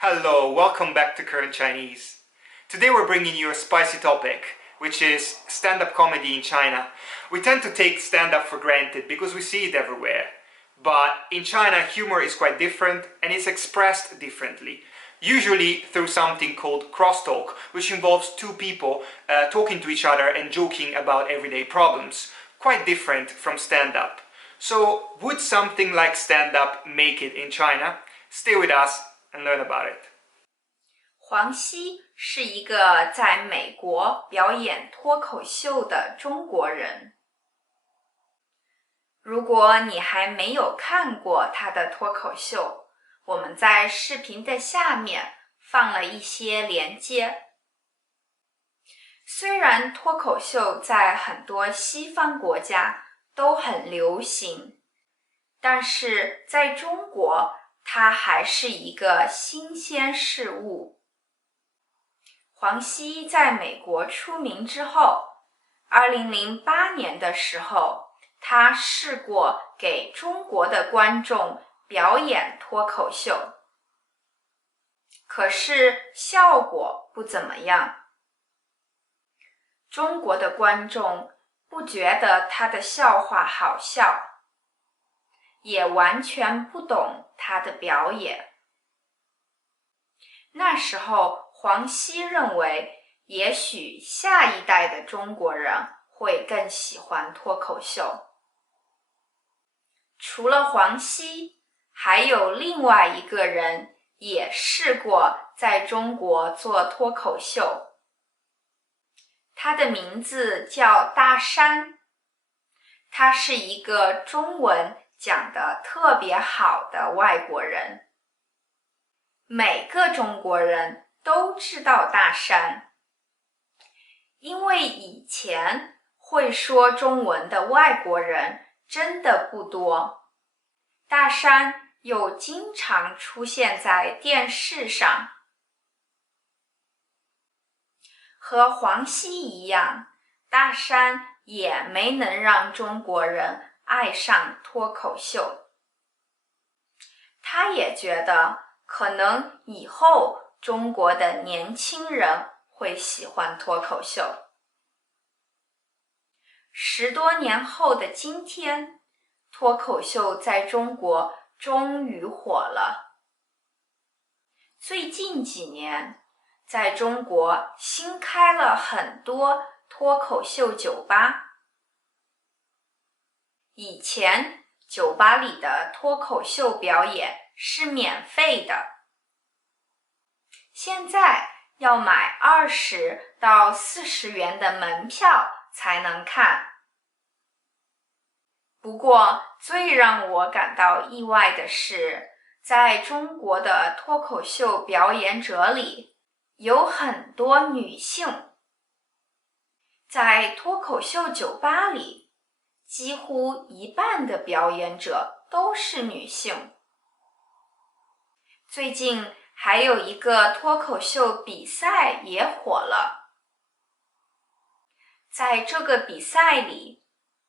Hello, welcome back to Current Chinese. Today we're bringing you a spicy topic, which is stand-up comedy in China. We tend to take stand-up for granted because we see it everywhere. But in China, humor is quite different and it's expressed differently. Usually through something called crosstalk, which involves two people talking to each other and joking about everyday problems. Quite different from stand-up. So would something like stand-up make it in China? Stay with us and learn about it. 黄西是一个在美国表演脱口秀的中国人。如果你还没有看过他的脱口秀，我们在视频的下面放了一些连接。虽然脱口秀在很多西方国家都很流行，但是在中国它还是一个新鲜事物。黄西在美国出名之后，2008年的时候，他试过给中国的观众表演脱口秀，可是效果不怎么样。中国的观众不觉得他的笑话好笑，也完全不懂他的表演。那时候黄西认为，也许下一代的中国人会更喜欢脱口秀。除了黄西，还有另外一个人也试过在中国做脱口秀，他的名字叫大山，他是一个中文讲得特别好的外国人。每个中国人都知道大山，因为以前会说中文的外国人真的不多，大山又经常出现在电视上。和黄西一样，大山也没能让中国人爱上脱口秀。他也觉得可能以后中国的年轻人会喜欢脱口秀。10多年后的今天，脱口秀在中国终于火了。最近几年，在中国新开了很多脱口秀酒吧。以前酒吧里的脱口秀表演是免费的，现在要买20到40元的门票才能看。不过最让我感到意外的是，在中国的脱口秀表演者里有很多女性。在脱口秀酒吧里，几乎一半的表演者都是女性。最近还有一个脱口秀比赛也火了。在这个比赛里，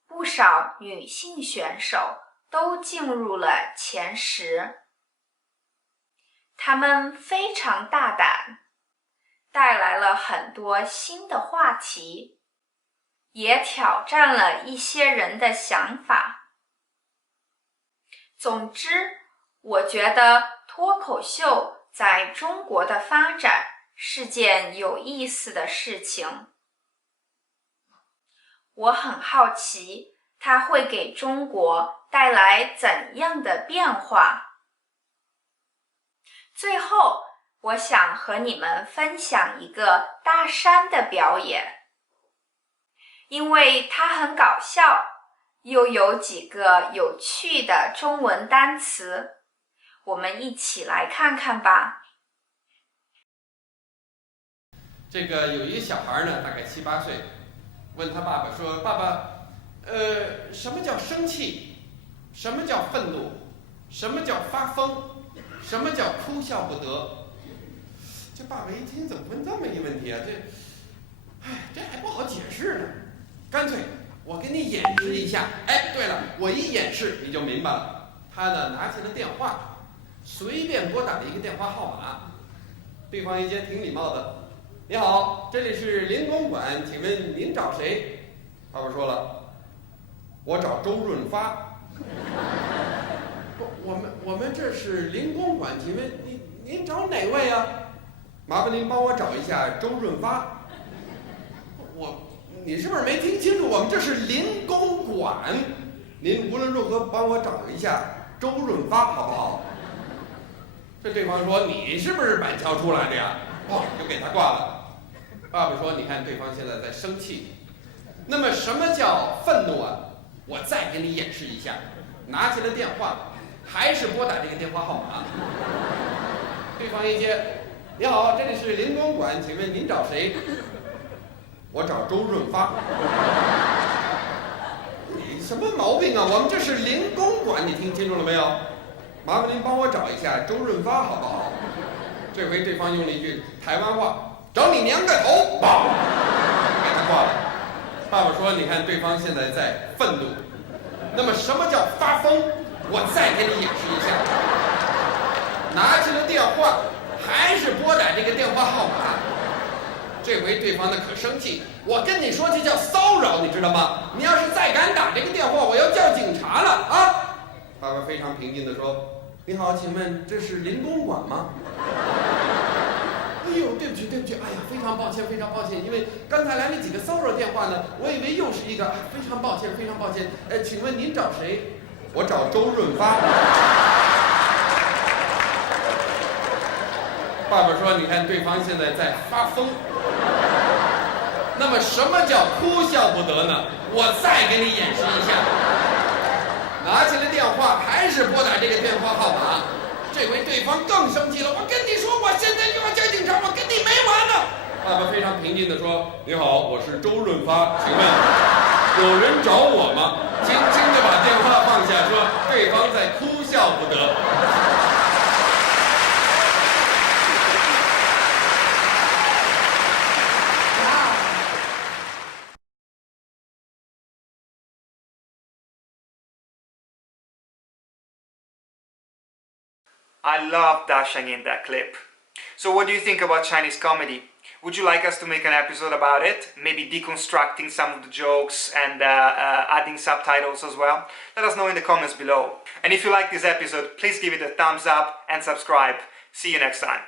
不少女性选手都进入了前10。她们非常大胆，带来了很多新的话题，也挑战了一些人的想法。总之，我觉得脱口秀在中国的发展是件有意思的事情。我很好奇，它会给中国带来怎样的变化。最后，我想和你们分享一个大山的表演，因为它很搞笑，又有几个有趣的中文单词，我们一起来看看吧。这个有一个小孩呢，大概7、8岁，问他爸爸说：“爸爸，什么叫生气？什么叫愤怒？什么叫发疯？什么叫哭笑不得？”这爸爸一听，怎么问这么一问题啊？这还不好解释呢。干脆我给你演示一下。哎，对了，我一演示你就明白了。他呢拿起了电话，随便拨打了一个电话号码，对方一接挺礼貌的，你好，这里是林公馆，请问您找谁？爸爸说了，我找周润发。不，我们这是林公馆，请问您找哪位啊？麻烦您帮我找一下周润发。你是不是没听清楚？我们这是林公馆，您无论如何帮我找一下周润发，好不好？这对方说你是不是板桥出来的呀？就给他挂了。爸爸说，你看对方现在在生气。那么什么叫愤怒啊？我再给你演示一下。拿起了电话，还是拨打这个电话号码。对方一接，你好，这里是林公馆，请问您找谁？我找周润发。你什么毛病啊？我们这是林公馆，你听清楚了没有？麻烦您帮我找一下周润发，好不好？这回对方用了一句台湾话，找你娘个头！棒，给他挂了。爸爸说，你看对方现在在愤怒。那么什么叫发疯？我再给你演示一下。拿起了电话，还是拨打这个电话号码。这回对方的可生气，我跟你说这叫骚扰，你知道吗？你要是再敢打这个电话，我要叫警察了啊！爸爸非常平静地说，你好，请问这是林公馆吗？哎呦，对不起，哎呀，非常抱歉，因为刚才来了几个骚扰电话呢，我以为又是一个，非常抱歉。请问您找谁？我找周润发。爸爸说，你看对方现在在发疯。那么什么叫哭笑不得呢？我再给你演示一下。拿起了电话，还是拨打这个电话号码。这回对方更生气了，我跟你说，我现在就要叫警察，我跟你没完了。爸爸非常平静地说，你好，我是周润发，请问有人找我吗？轻轻地把电话放下，说对方在哭笑不得。I love Dasheng in that clip. So what do you think about Chinese comedy? Would you like us to make an episode about it? Maybe deconstructing some of the jokes and adding subtitles as well? Let us know in the comments below. And if you like this episode, please give it a thumbs up and subscribe. See you next time.